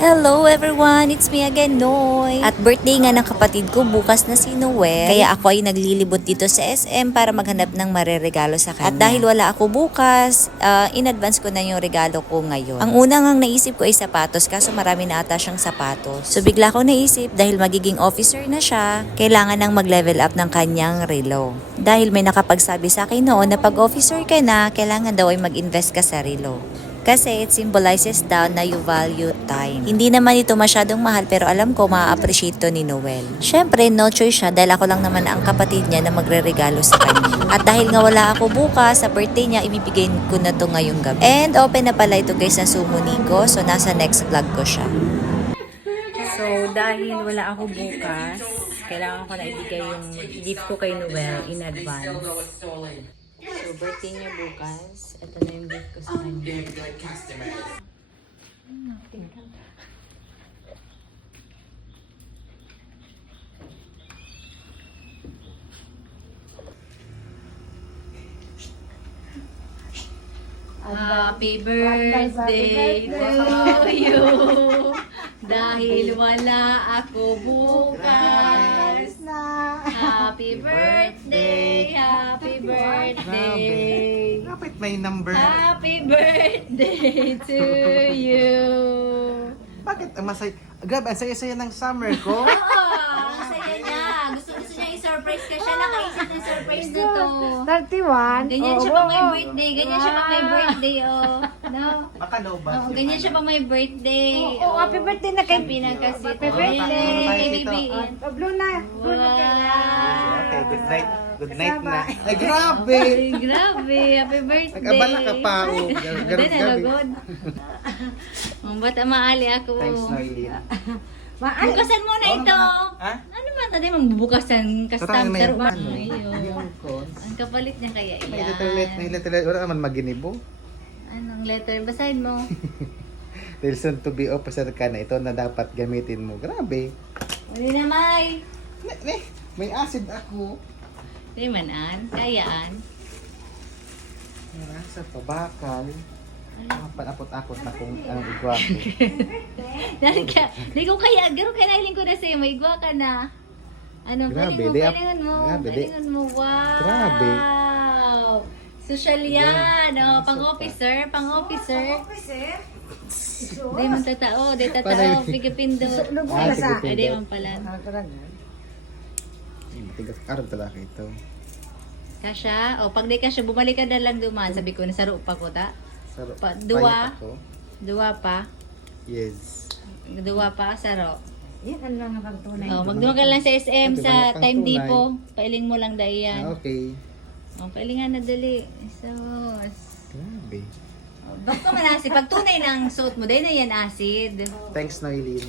Hello everyone! It's me again, Noy! At birthday nga ng kapatid ko bukas na si Noel. Kaya ako ay naglilibot dito sa SM para maghanap ng mareregalo sa kanya. At dahil wala ako bukas, in advance ko na yung regalo ko ngayon. Ang unang ang naisip ko ay sapatos, kaso marami na ata siyang sapatos. So bigla ko naisip, dahil magiging officer na siya, kailangan nang mag-level up ng kanyang relo. Dahil may nakapagsabi sa akin noon na pag officer ka na, kailangan daw ay mag-invest ka sa relo. Kasi it symbolizes daw na you value time. Hindi naman ito masyadong mahal pero alam ko ma-appreciate to ni Noel. Syempre, no choice siya dahil ako lang naman ang kapatid niya na magre-regalo sa kanya. At dahil nga wala ako bukas sa birthday niya, ibibigay ko na to ngayong gabi. And open na pala ito guys sa sumuni ko, so nasa next vlog ko siya. So, dahil wala ako bukas, kailangan ko na ibigay yung gift ko kay Noel in advance. So, birthday niya bukas. Ito na yung gift ko sa kanya. Happy birthday to you. Dahil wala ako bukas. Happy birthday, happy birthday. Kapit may number. Happy birthday to you. Bakit ang masaya? Grabe, ang saya-saya ng summer ko. Oo, ang saya niya. Gusto niya i-surprise ka siya. Nakaisip ng surprise na to. 31. Ganyan siya pang may birthday. Ganyan siya pang may birthday, oh. No? Baka no ba? Oh, ganyan siya pang may birthday. Oh, happy birthday na kay Pinagkasit. Happy birthday. Kay Bibi. Blue na. Blue na kaya. Okay, good night. Good night na. Ay, grabe! Ay, grabe. Happy birthday. Nag-abala ka pa. Oh. Hindi na, lagod. Ang bata maali ako. Thanks, Noeline. Bukasan mo na ito. Ha? Ano ba natin magbubukasan Tara, custom may pero ba? ano? Ayun. Yung cons. Ang kapalit niya kaya May yan. letter. Wala naman maginibo. Anong letter? Basahin mo. Dahil soon to be officer ka na ito na dapat gamitin mo. Grabe. Uli na, May. May acid ako. Hindi man, An. Kayaan. Sa pabakal. Panapot-apot na kung anong igwapo. Di ko kaya. Garo kaya nailing ko na sa'yo. May igwa ka na. Ano? Grabe, Galingan mo. grabe, Galingan mo. Wow. Grabe. Social yan. Oh, pang-officer. Pang-officer. Di man tatao. Di tatao. Pigapindo. Ah, sige, Ay, di pindot. man pala. Tigas araw talaga ito. Kasha? O, pag di kasha, bumalik ka na lang duman. Sabi ko, nasaro pa ko, ta? Saro. Pa- dua. Payat ako. Dua pa. Yes. Dua pa, saro. Yan ang mga pagtunay. O, magduma ka lang sa SM, Ito, sa wala pang Time tunay. Depot. Pailing mo lang dahil yan. Ah, okay. O, pailingan na dali. So, Grabe. basta man acid. Pag tunay ng suot mo, dahil na yan acid. Thanks, Noeline.